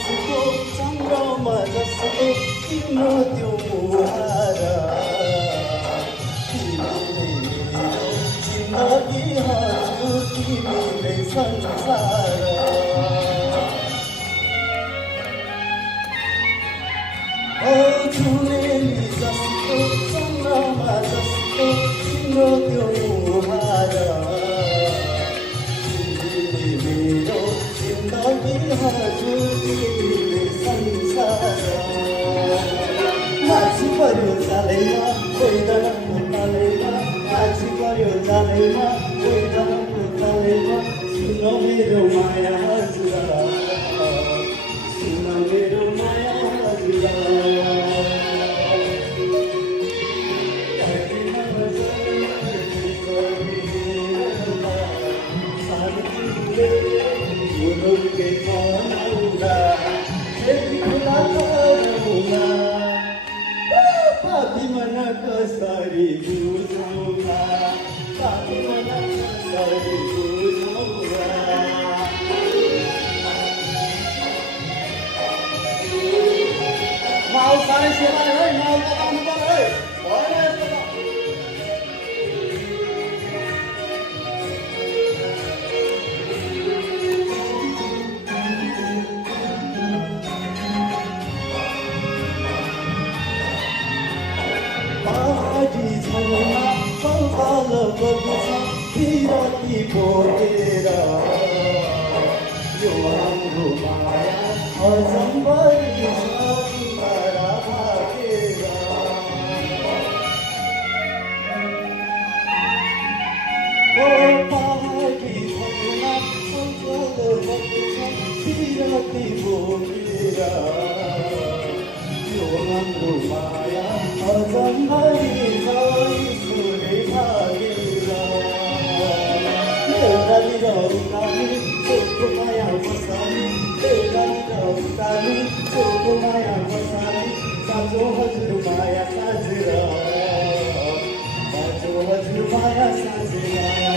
जस्तो चन्द्रमा जस्तो तिम्रो त्यो मुहार तिमीले मेरो जिन्दगी हजुर तिमीले संसार ओ झुलेली जस्तो चन्द्रमा जस्तो तिम्रो त्यो मुहार तिमीले मेरो जिन्दगी हजुर तिमीले संसार माझी पर्यो जालैमा कोइदनको तालैमा माझी पर्यो जालैमा कोइदनको तालैमा सुन मेरो माया हजुर सुन मेरो माया हजुर पापी मन कसरी बुझौँला पापी मन कसरी बुझौँला माउ साह्रै सेवा है माउ लगाउनु पर्यो है पहाडी झैमा कपाल बगुचा बिराती बोकेर यो हाम्रो माया अजम्बरी सम्बरा भागेर ओ पहाडी झैमा कपाल बगुचा बिराती बोकेर यो हाम्रो माया अजम्बरी सुरे भागेर एउटानिर उकाली चोखो माया बसाली एउटानिर उकाली चोखो माया बसाली साँचो हजुर माया साँझेर साँचो हजुर माया साँझेर